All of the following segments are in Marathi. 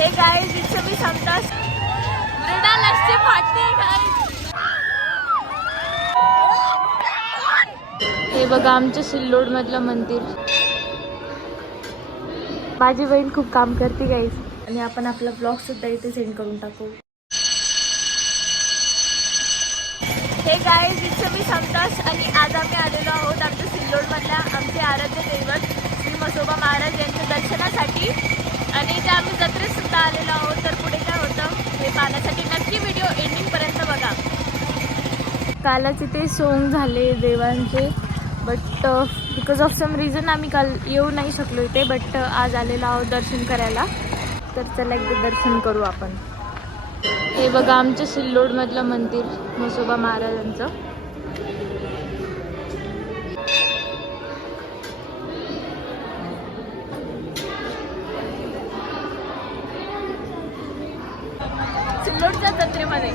हे गाईज इथे मी सांगतास मृणालची फाटते गाईज. हे बघा आमच्या सिल्लोड मधलं मंदिर. माझी बहीण खूप काम करते गाईज आणि आपण आपला ब्लॉग सुद्धा इथे सेंड करून टाकू. हे गाईज इथे मी सांगतास आणि आज आम्ही आलेलो आहोत आमच्या सिल्लोड मधल्या आमचे आराध्य दैवत श्री म्हसोबा महाराज यांच्या दर्शनासाठी आणि इथे आम्ही जत्रेत सुद्धा आलेलो आहोत. तर पुढे काय होतं हे पाहण्यासाठी नक्की व्हिडिओ एंडिंग पर्यंत बघा. कालच इथे सोंग झाले देवांचे but because of some reason आम्ही काल येऊ नाही शकलो इथे बट आज आलेलो आहोत दर्शन करायला. तर चला एकदा दर्शन करू आपण. हे बघा आमच्या सिल्लोड मधलं मंदिर म्हसोबा महाराजांचं. सिल्लोडच्या जत्रेमध्ये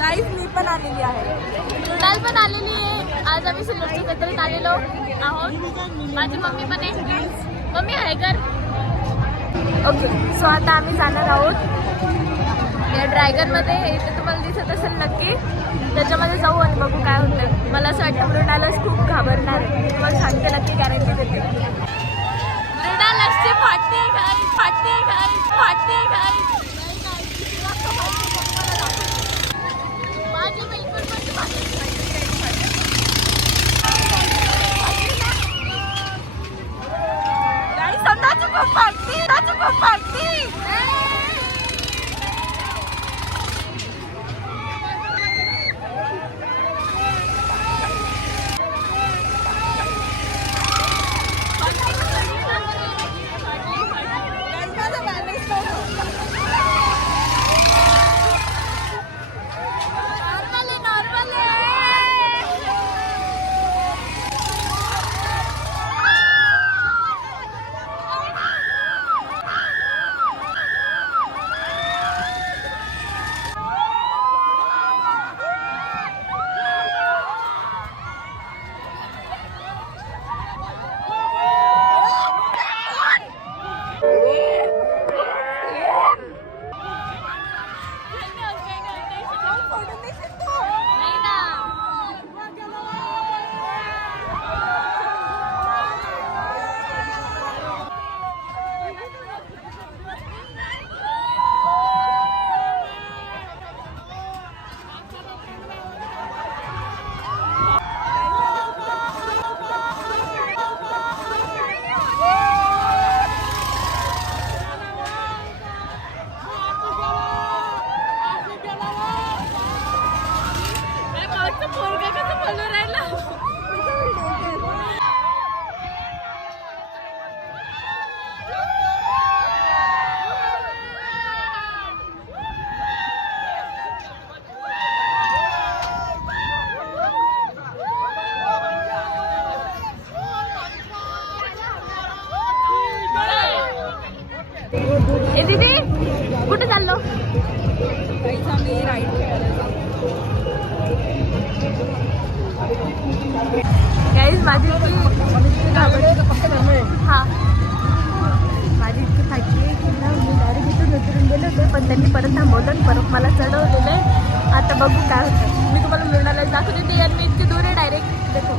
गाईज मी पण आलेली आहे, मृणाल पण आलेली आहे. आज आम्ही सिल्लोडच्या जत्रेत आलेलो आहोत. माझी मम्मी पण आहे. मम्मी आहे कर. ओके सो आता आम्ही जाणार आहोत या ड्रॅगनमध्ये. इथे तुम्हाला दिसत असेल नक्की त्याच्यामध्ये जाऊ आणि बघू काय होतं. मला असं वाटतं मृणालच खूप घाबरणार आहे. मी तुम्हाला सांगते नक्की गॅरंटी देते. मृणालची फाटते गाईज, फाटते गाईज, फाटते गाईज. माझी बिलकुल पण गाईज अंदाज खूप फाटते, अंदाज खूप फाटते. ए दीदी कुठे चाललो? गाईज माझी हां माझी इतकी फाटली आहे की ना मी डायरेक्ट इथून उतरून गेले होते पण त्यांनी परत थांबवलं आणि परत मला चढवलेलं आहे. आता बघू काय होतं. मी तुम्हाला मृणाला दाखवते ते यार मी इतकी दूर आहे डायरेक्ट देखो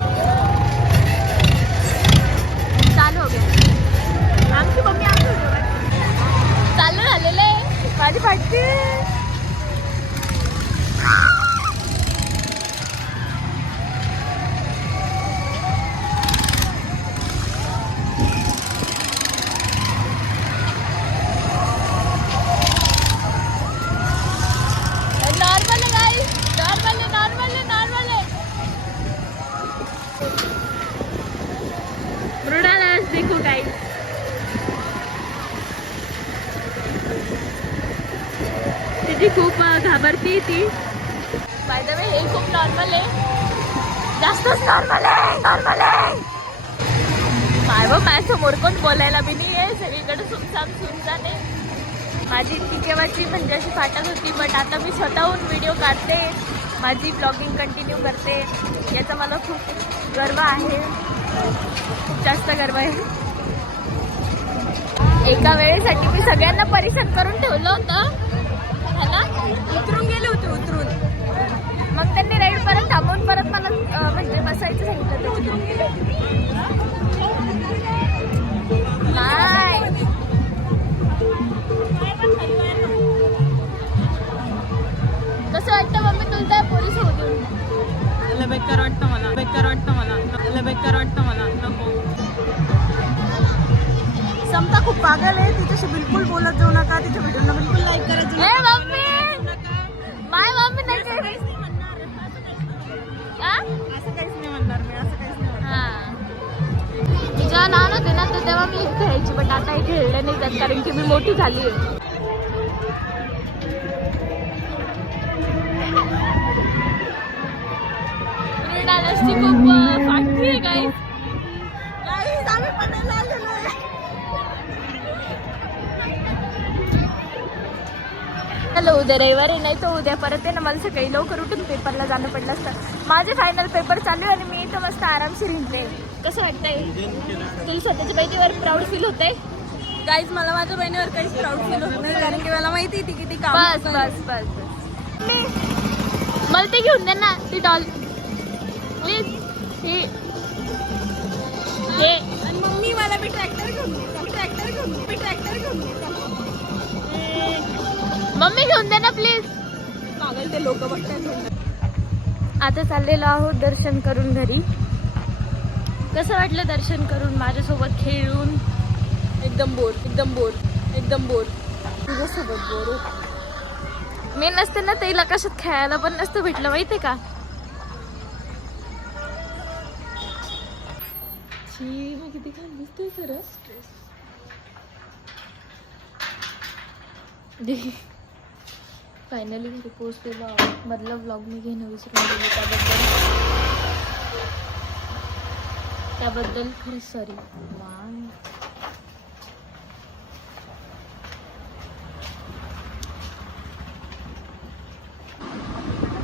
चालू हो गया. आमची मम्मी चालू झालेलं आहे. माझी फाटते. नॉर्मल आहे गाईस, नॉर्मल आहे, नॉर्मल आहे, नॉर्मल आहे. मृणाला देखो गाईस. तिची खूप घाबरती ती. बाय द वे हे खूप नॉर्मल आहे, जास्तच नॉर्मल आहे, नॉर्मल आहे. माझ्यासमोर कोण बोलायला बी नाही आहे. सगळीकडे सुमसाम सुमसाम आहे. माझी इतकी केव्हाची म्हणजे अशी फाटत होती बट आता मी स्वतःहून व्हिडिओ काढते, माझी ब्लॉगिंग कंटिन्यू करते. याचा मला खूप गर्व आहे, खूप जास्त गर्व आहे. एका वेळेसाठी मी सगळ्यांना परेशान करून ठेवलं होतं है ना. उतरून गेले होते उतरून. मग त्यांनी राईड परत थांबवून परत मला म्हणजे बसायचं सांगितलं त्याच्यात. नाही कसं वाटतं मम्मी तुला त्या पोलीस होऊन. बेकार वाटतं मला, बेकार वाटतं मला, बेकार वाटतं मला. नको. समता खूप पागल आहे, तिच्याशी बिलकुल बोलत जाऊ नका, तिच्या व्हिडिओला बिलकुल लाईक करायचं हे मम्मी माय मम्मी नाही काही असं काहीच नाही म्हणणार मी, असं काहीच नाही म्हणणार. जेव्हा लहान होते ना तर तेव्हा मी खेळायची, पण आता हे खेळले नाही जात कारण की मी मोठी झाली आहे. खूप फाटली आहे काही. चलो उद्या रविवार आहे, नाही तर उद्या परत आहे ना मला सकाळी लवकर उठून पेपरला जाणं पडलं असतं. माझे फायनल पेपर चालू आहे आणि मी इथं मस्त आरामशीर हिंडते. कसं वाटतंय तुला स्वतःच्या बहिणीवर प्राऊड फील होतंय? गाईज मला माझ्या बहिणीवर काहीच प्राऊड फील होत नाही, कारण की मला माहिती आहे ती किती काम. बस बस बस बस मला ते घेऊन दे ना ती डॉल प्लीज. हे आणि मम्मी मला मी ट्रॅक्टर घेऊन मम्मी घेऊन दे ना प्लीज. पागल ते लोक बघतात. आता चाललेलो आहोत दर्शन करून घरी. कसं वाटलं दर्शन करून माझ्यासोबत खेळून? एकदम बोर, एकदम बोर, एकदम बोर. तुझ्यासोबत बोर. मी नसते ना तिला कशात खेळायला पण नसतं भेटलं माहितीये का. मी किती छान दिसते खरंच. फायनली घरी पोहोचलेलो आहोत. मधला व्लॉग मी घेणं विसरून गेले, त्याबद्दल खरंच सॉरी.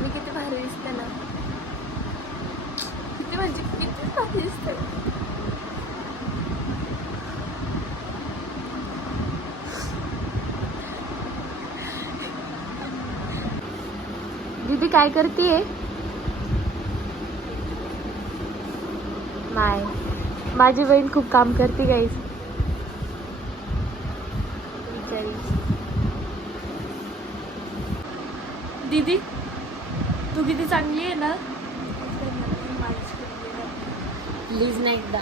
मी किती भारी दिसते ना, किती म्हणजे किती भारी दिसते. दीदी काय करतीये? नाही माझी बहीण खूप काम करते गाईस. दीदी तू किती चांगली आहे ना. प्लीज ना एकदा.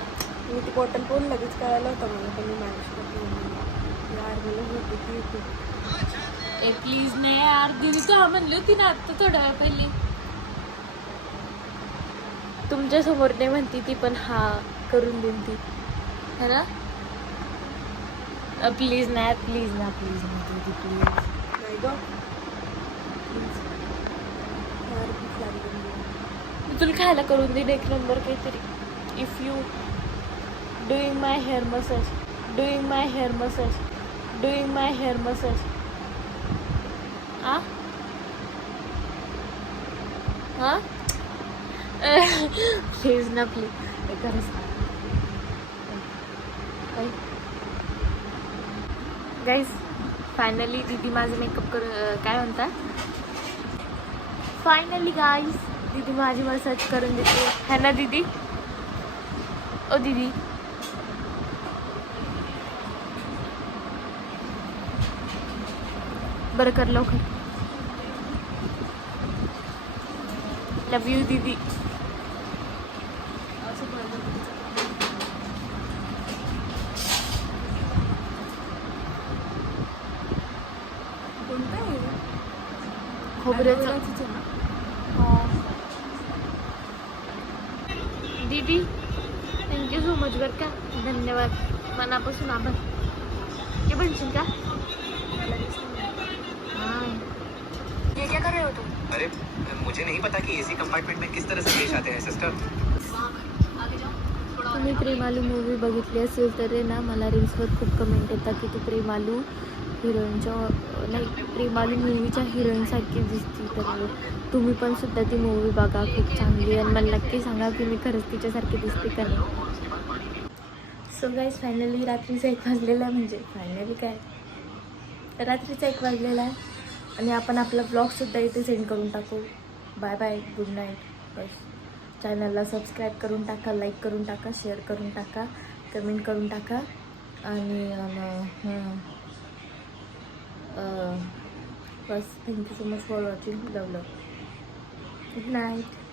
मी ती बॉटल पण लगेच कळायला होतं मला, पण मी मॅनेज करते यार. मला होती खूप. ए प्लीज नाही यार दीदी तू हा म्हणली होती ना आता थोड्या वेळ पहिले. तुमच्या समोर नाही म्हणती ती, पण हा करून देईन ती है ना. प्लीज ना प्लीज ना प्लीज ना दीदी प्लीज. नाही गं, मी तुला खायला करून देईन एक नंबर काहीतरी. If you doing my hair massage, doing my hair massage, doing my hair massage. हाँ हाँ प्लीज ना प्लीज. गाईज फायनली दीदी माझं मेकअप कर काय म्हणता. फायनली गाईज दीदी माझी मसाज करून देते है ना दीदी. ओ दीदी बरं कर लवकर. लव यू दीदी. कोणतं आहे? खोबऱ्याचं. दीदी थँक्यू सो मच बरं का, धन्यवाद मनापासून आभार. ते बनशील का? ये क्या कर रहे हो तुम? अरे मुझे नहीं पता कि एसी कंपार्टमेंट में किस तरह से पेश आते हैं सिस्टर. तुम्ही प्रेमालू मूवी बघितली असेल तर ना मला रील्सवर खूप कमेंट येतात की तू प्रेमालू हिरोईनच्या नाही प्रेमालू मूवीच्या हिरोईनसारखी दिसती. तर तुम्ही पण सुद्धा ती मूवी बघा, खूप चांगली. आणि मला नक्की सांगा की मी खरंच तिच्यासारखी दिसते का नाही. सो गाईज फायनली रात्रीचा 1 वाजलेला आहे, म्हणजे फायनली काय रात्रीचा 1 वाजलेला आहे आणि आपण आपला ब्लॉगसुद्धा इथे सेंड करून टाकू. Bye bye, good night. बस चॅनलला सबस्क्राईब करून टाका, लाईक करून टाका, शेअर करून टाका, कमेंट करून टाका आणि बस thank you so much for watching. Love. Good night.